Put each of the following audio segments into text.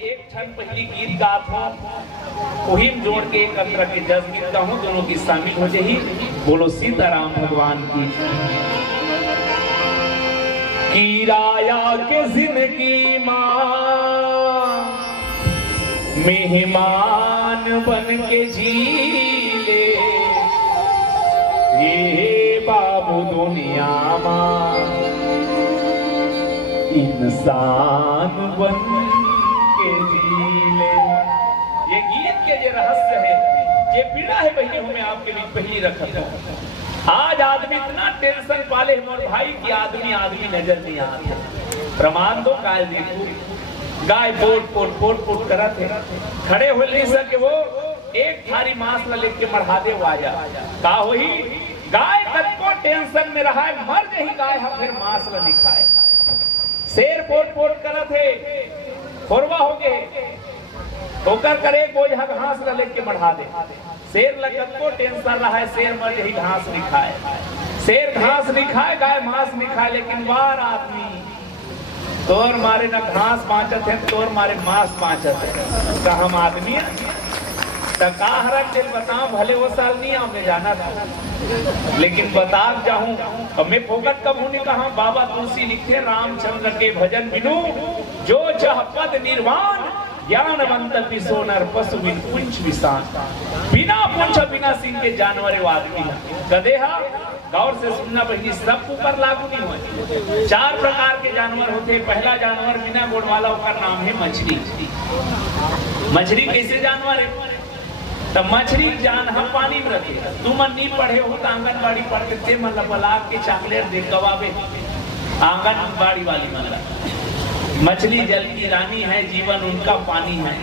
एक क्षण पहली गीत गात हूँ वही जोड़ के एक अंतर के जज गीतता हूँ, दोनों की शामिल हो जाही। बोलो सीताराम भगवान की राया के जिंदगी माँ मेहमान बन के जी ले ये बाबू दुनिया माँ इंसान बन के जी ले। ये गीत के जो रहस्य है, ये पीड़ा है बहनी हमें आपके बीच पहली रखा था। आज आदमी इतना टेंशन पाले मोर भाई की आदमी नजर नहीं आता। प्रमाण दो काल देखो गाय पोट करत है, खड़े हो नहीं सके वो एक थारी मांस ला लेके मढ़ा दे वाजा का होही। गाय कब टेंशन में रहा है, मर गई गाय हम फिर मांस ला दिखाए। शेर पोट करत है, फोरवा हो गए होकर करे कोई घास ला लेके बढ़ा दे। शेर लगत को टेंशन रहा है, शेर मर यही घास नहीं खाए। शेर घास नहीं खाए, गाय मांस नहीं खाए, लेकिन वार आदमी तोर मारे न घास बाँचत है, तोर मारे मांस बाँचत है। का हम आदमी के बताओ भले वो साल नहीं हमें जाना था, लेकिन बता जाऊं हमें फोकट कब होने कहा। बाबा तुलसी लिखे रामचंद्र के भजन बिनु जो चाह पद निर्वाण ज्ञानवंत पिसोनर पशु बिन पुंछ विसान। बिना पुंछ बिना सिंह के जानवर आदमी गधेहा। गौर से सुनना बहनी, सब ऊपर लागू नहीं हुए। चार प्रकार के जानवर होते। पहला जानवर बिना गोड़ वाला, उसका नाम है मछली। मछली कैसे जानवर है? तो मछली जान हम पानी में रहते। तुम नहीं पढ़े हो तो आंगनबाड़ी पढ़ते थे, मतलब बलाक के चॉकलेट दे गवावे आंगनबाड़ी वाली। मतलब मछली जल की रानी है, जीवन उनका पानी है।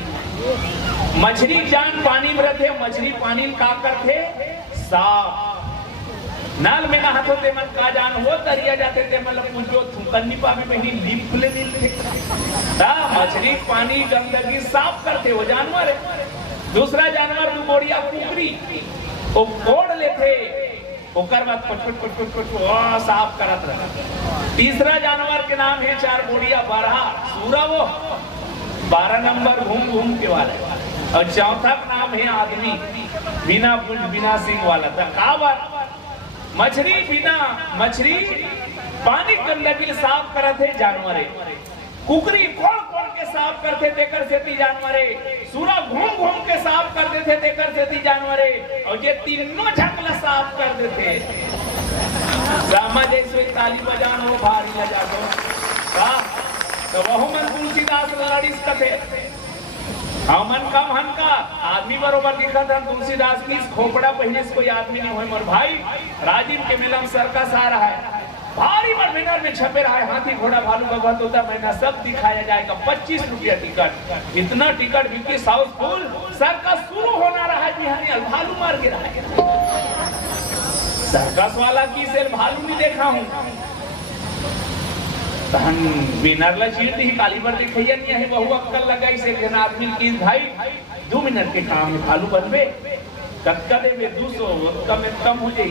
मछली जान पानी में रहते। मछली पानी में का करते? साफ नाल में नहाते होते मन का जान हो तरिया जाते थे, मतलब मुझो थुकन्नी पावे में ही लीप ले थे। मछली पानी गंदगी साफ करते, वो जानवर है। दूसरा जानवर दुबोड़िया कुकरी, वो कोड़ लेते, ओकर बाद पट साफ करत रहे। तीसरा जानवर के नाम है चार बोड़िया बरहा सूरा, वो 12 नंबर घूम के वाले। और चौथा का नाम है आदमी, बिना पुंछ बिना सिंह वाला। तकावर मछली पानी गंदगी साफ करते जानवर। कुकरी कोड़ के साफ करते तेकर सेती जानवरे। सूरा घूम के साफ कर देते तेकर सेती जानवरे। और ये तीनों झकला साफ कर देते। रामा जैसे ताली बजान हो भारी लजा तो वह मन तुलसीदास लड़ीस कथे। हमन कम हन का आदमी बरोबर दिखा था। तुलसीदास की खोपड़ा पहले से कोई आदमी नहीं हुए। मोर भाई राजीव के मेला में सर्कस आ रहा है, भारी बैनर में छपे रहा है, हाथी घोड़ा भालू भगवा तोता मैना सब दिखाया जाएगा। 25 रुपया टिकट। इतना टिकट बिकी हाउसफुल। सर्कस शुरू होना रहा है, बिहारी भालू मार के रहा है। सर्कस वाला की से भालू नहीं देखा हूँ। विनर ला चीट ही काली पर दिखैया नहीं है। बहु अक्कल लगाई से कहना आदमी की भाई 2 मिनट के काम है, भालू बनबे कत्कदे में 200 कम हो जाए।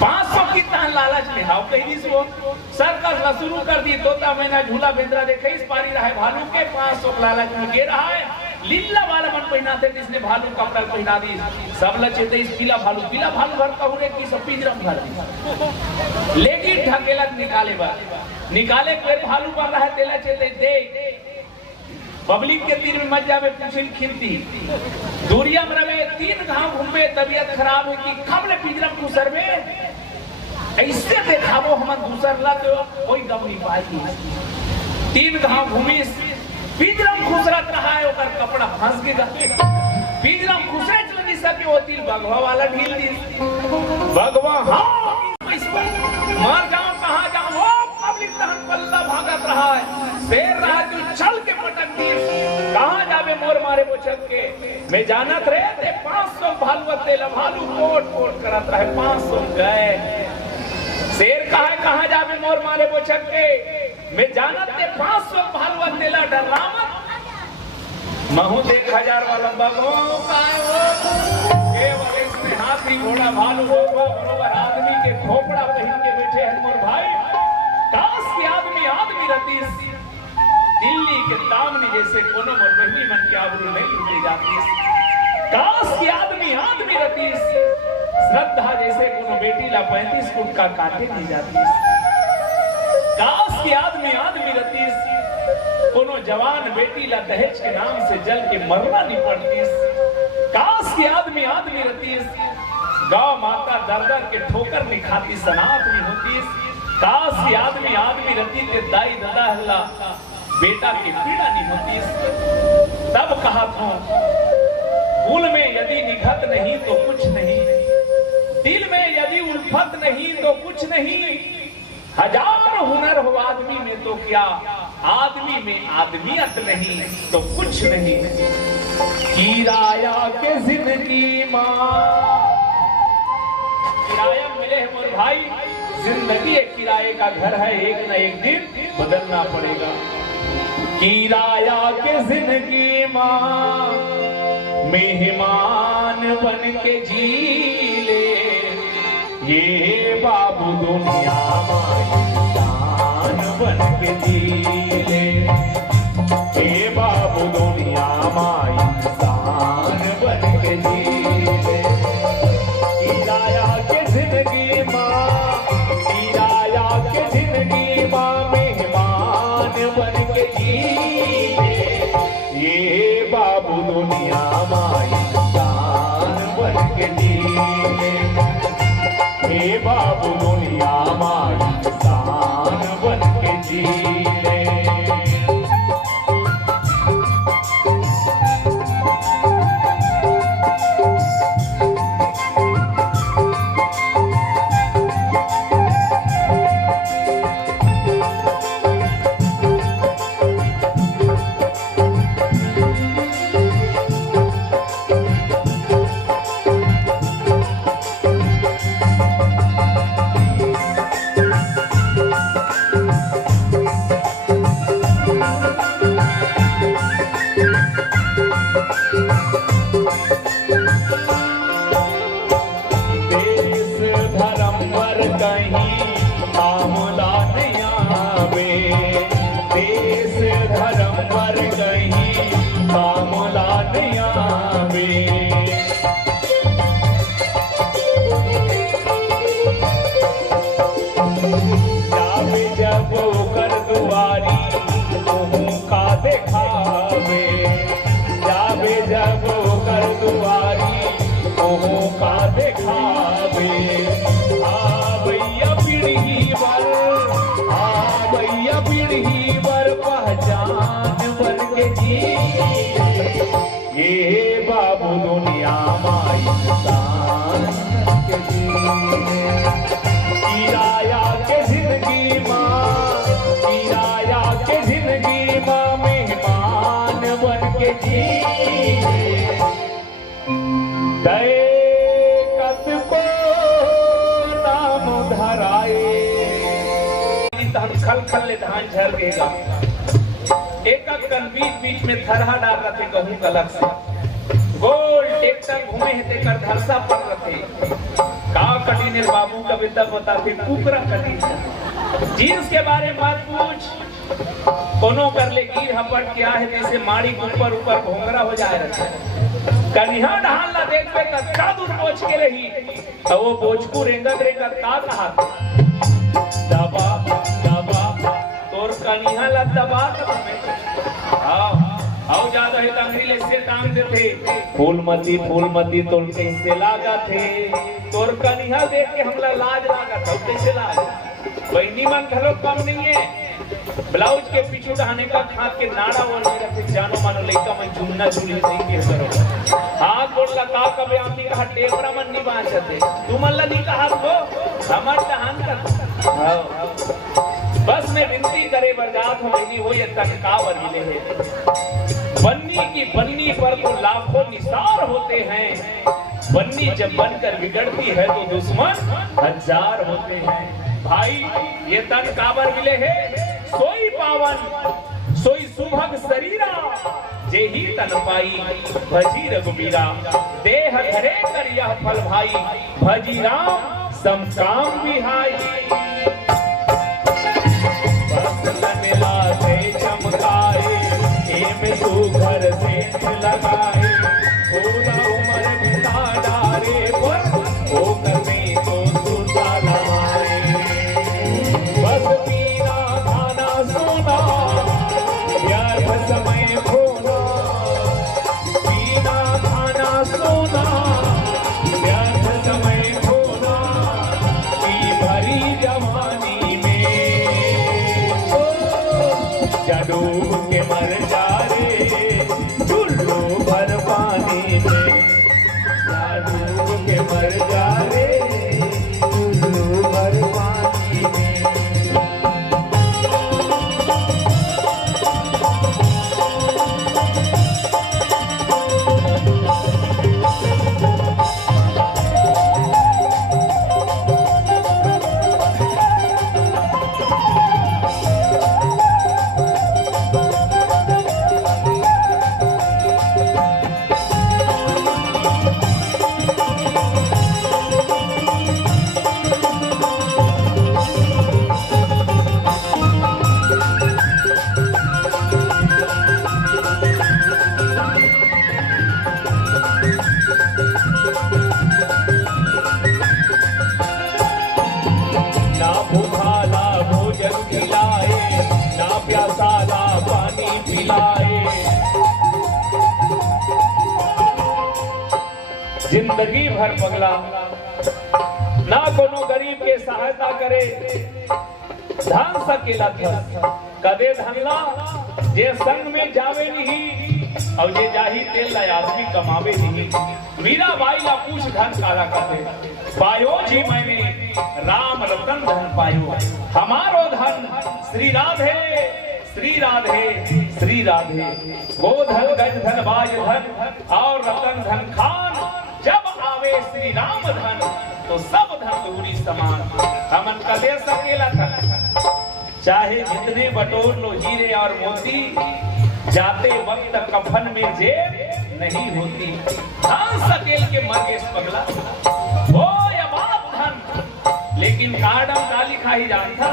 500 की तान लालच में हाउ कहीं वो सर्कस ला शुरू कर दी। तोता मैना झूला बेंद्रा देखे इस पारी रहा है, भालू के 500 लालच में गे रहा है। लीला वाला मन पहना थे, जिसने भालू कपड़ा पहना दी। सब लचेते इस पीला भालू भरता हुए की सब पिंजरा में भर दी। लेकिन ढकेला निकाले कोई भालू बन रहा है, तेला चलते दे पब्लिक के तीर में मत जावे। पूछिल खिलती दूरिया में रहे 3 घाव घूमे, तबियत खराब है कि खबले पिंजरा दूसर में ऐसे देखा वो हम दूसर ला तो कोई गम नहीं पाई। 3 घाव घूमी पिंजरा खुसरत रहा है, ओकर कपड़ा फंस के पिंजरा खुसे चल नहीं सके। वो तिल भगवा वाला ढील दी भगवा मार जाओ कहाँ जाओ, पब्लिक तहन पल्ला भागत रहा है। शेर रहा तू चल के पटक दी, कहाँ जावे मोर मारे वो चल के। मैं जानत रहे 500 भालू तेला भालू कोट करत रहे। 500 गए। शेर कहाँ जावे मोर मारे वो चल के। मैं जानत थे 500 भालू तेला डरामत महू 1000 वाला भगवान केवल इसमें हाथी घोड़ा भालू बरोबर आदमी के खोपड़ा पहन के बैठे हैं। मोर भाई काश के आदमी रहती दिल्ली के दामनी जैसे कोनो मोर बहनी मन के आबरू नहीं लूटे जाती। काश की आदमी आदमी रहती, श्रद्धा जैसे कोनो बेटी ला 35 फुट का काटे नहीं जाती। काश की आदमी आदमी रहती, कोनो जवान बेटी ला दहेज के नाम से जल के मरना नहीं पड़ती। काश की आदमी आदमी रहती, गौ माता दर दर के ठोकर नहीं खाती, सनात नहीं होती। काश की आदमी आदमी रहती के दाई दादा हल्ला बेटा की पीड़ा नहीं होती। तब कहा था फूल में यदि निखत नहीं तो कुछ नहीं, दिल में यदि उल्फत नहीं तो कुछ नहीं। हजार हुनर हो आदमी में तो क्या, आदमी में आदमियत नहीं तो कुछ नहीं। किराया के जिंदगी माँ, किराया मिले है मोर भाई, जिंदगी एक किराए का घर है, एक न एक दिन बदलना पड़ेगा। किराया के जिंदगी माँ मेहमान बन के जी ले, ये बाबू दुनिया इंसान बन के जी ले, ये बाबू दुनिया इंसान बन के जी ले। किराया के जिंदगी माँ, किराया के जिंदगी माँ मेहमान बन के जी ले, ये बाबू दुनिया इंसान बन के जी ले, ये बाबू दुनिया इंसान बन के जी ले। ये बाबू दुनिया इंसान के जी ले, किराया के जिंदगी माँ, किराया के जिंदगी माँ मेहमान बन के जी ले। दे कत को नाम धराए, खल खल ले धान झलकेगा। एक कन बीच बीच में थरहा डाल रहे गहूं कलक से, गोल ट्रैक्टर घूमे है तेकर धरसा पड़ रहे। का कटी ने बाबू कभी तब बताते कुकरा कटी जीन्स के बारे में मत पूछ, कोनो कर ले गिर हपट क्या है जैसे माड़ी ऊपर ऊपर भोंगरा हो जाए रहा है। कन्हा ढाल ला देख पे का दूर पहुंच के रही तो वो भोजपुर रेंगत रेंगत का कहा दबा दबा तोर कन्हा ला दबा आओ ज्यादा है तंगरी से टांग देते। फूलमती तोल कैसे लागा थे, तोर कन्हा देख के हमला लाज लागा था, कैसे लाज बहनी मन घरों कम नहीं है। ब्लाउज के पीछे ढाने का खाद के नाड़ा वो नहीं रखते, जानो मानो लड़का में झूमना झूली नहीं के करो। हाथ बोल लगा कभी आमनी कहा टेपरा मन नहीं बांचते, तू मल्ला नहीं कहा तो हमर दहान कर। बस मैं विनती करे बरगात हो बहनी हो ये तनकावर मिले है। बन्नी की बन्नी पर तो लाखों निसार होते हैं, बन्नी जब बनकर बिगड़ती है तो दुश्मन हजार होते हैं। भाई ये तन काबर मिले है, सोई पावन सोई सुभग शरीरा, जे ही तन पाई भजी रघुबीरा। देह धरे कर यह फल भाई, भजी राम सम काम बिहाई। बस मिला थे चमकाए घर से लगाए, पूरा उम्र बिता डारे, वो करने तो सुरता लहाए। बस पीना खाना सोना, व्यर्थ समय खोना, पीना खाना सोना, व्यर्थ समय खोना, की भरी जवानी में या डूब के मर जा रे चुल्लू भर पानी में, या डूब के मर जा रे चुल्लू भर पानी में। ना भूखाला भोजन खिलाए, ना प्यासाला पानी पिलाए, जिंदगी भर पगला, ना कोनो गरीब के सहायता करे, धन सकेला था कदे धनला जे संग में जावे नहीं, और जे जाही तेल ला आदमी कमावे नहीं। मीरा बाई ला पूछ धन काला कहते, पायो जी मैंने राम रतन धन पायो, हमारो धन श्री राधे श्री राधे श्री राधे। वो धन गज धन बाज धन और रतन धन खान, जब आवे श्री राम धन तो सब धन दूरी समान। हमन का ले सकेला था चाहे जितने बटोर लो हीरे और मोती, जाते वक्त कफन में जेब नहीं होती। धन सकेल के मर के पगला वो अबाद धन, लेकिन कार्डम का लिखा ही जानता,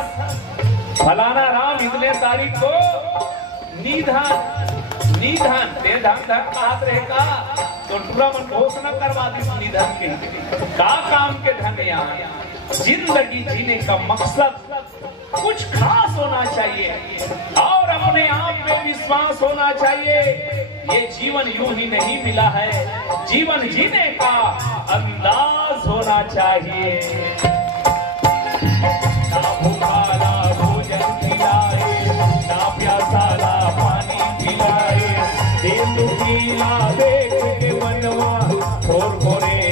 फलाना राम इतने तारीख को निधन निधन ते धन धन बात रहेगा तो पूरा मन घोषणा करवा दी निधन के का काम के धन। यहाँ जिंदगी जीने का मकसद कुछ खास होना चाहिए और अपने आप में विश्वास होना चाहिए। ये जीवन यूं ही नहीं मिला है, जीवन जीने का अंदाज होना चाहिए। ना भूखाला भोजन खिलाए, ना प्यासाला पानी पिलाए, दिन दुखीला देख के मनवा थोर थोरे